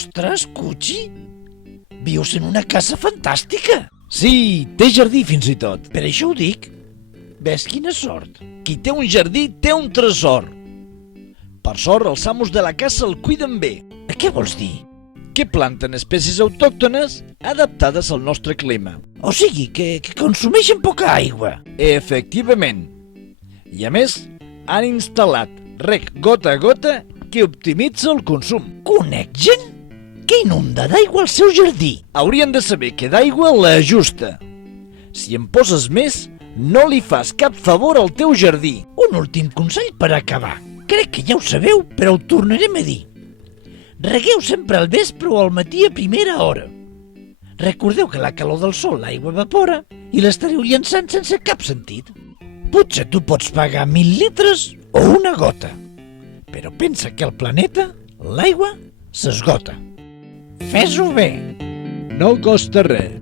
Ostres, Cuchi, vius en una casa fantàstica. Sí, té jardí fins i tot. Per això ho dic. Ves quina sort. Qui té un jardí té un tresor. Per sort, els amos de la casa el cuiden bé. Què vols dir? Que planten espècies autòctones adaptades al nostre clima. O sigui, que consumeixen poca aigua. Efectivament. I a més, han instal·lat reg gota a gota que optimitza el consum. Conec gent que inunda d'aigua al seu jardí. Haurien de saber que d'aigua l'ajusta. Si en poses més, no li fas cap favor al teu jardí. Un últim consell per acabar. Crec que ja ho sabeu, però ho tornarem a dir. Regueu sempre al vespre o al matí a primera hora. Recordeu que la calor del sol l'aigua evapora i l'estareu llançant sense cap sentit. Potser tu pots pagar 1.000 litres o una gota, però pensa que al planeta l'aigua s'esgota. Fes-ho bé! No costa res.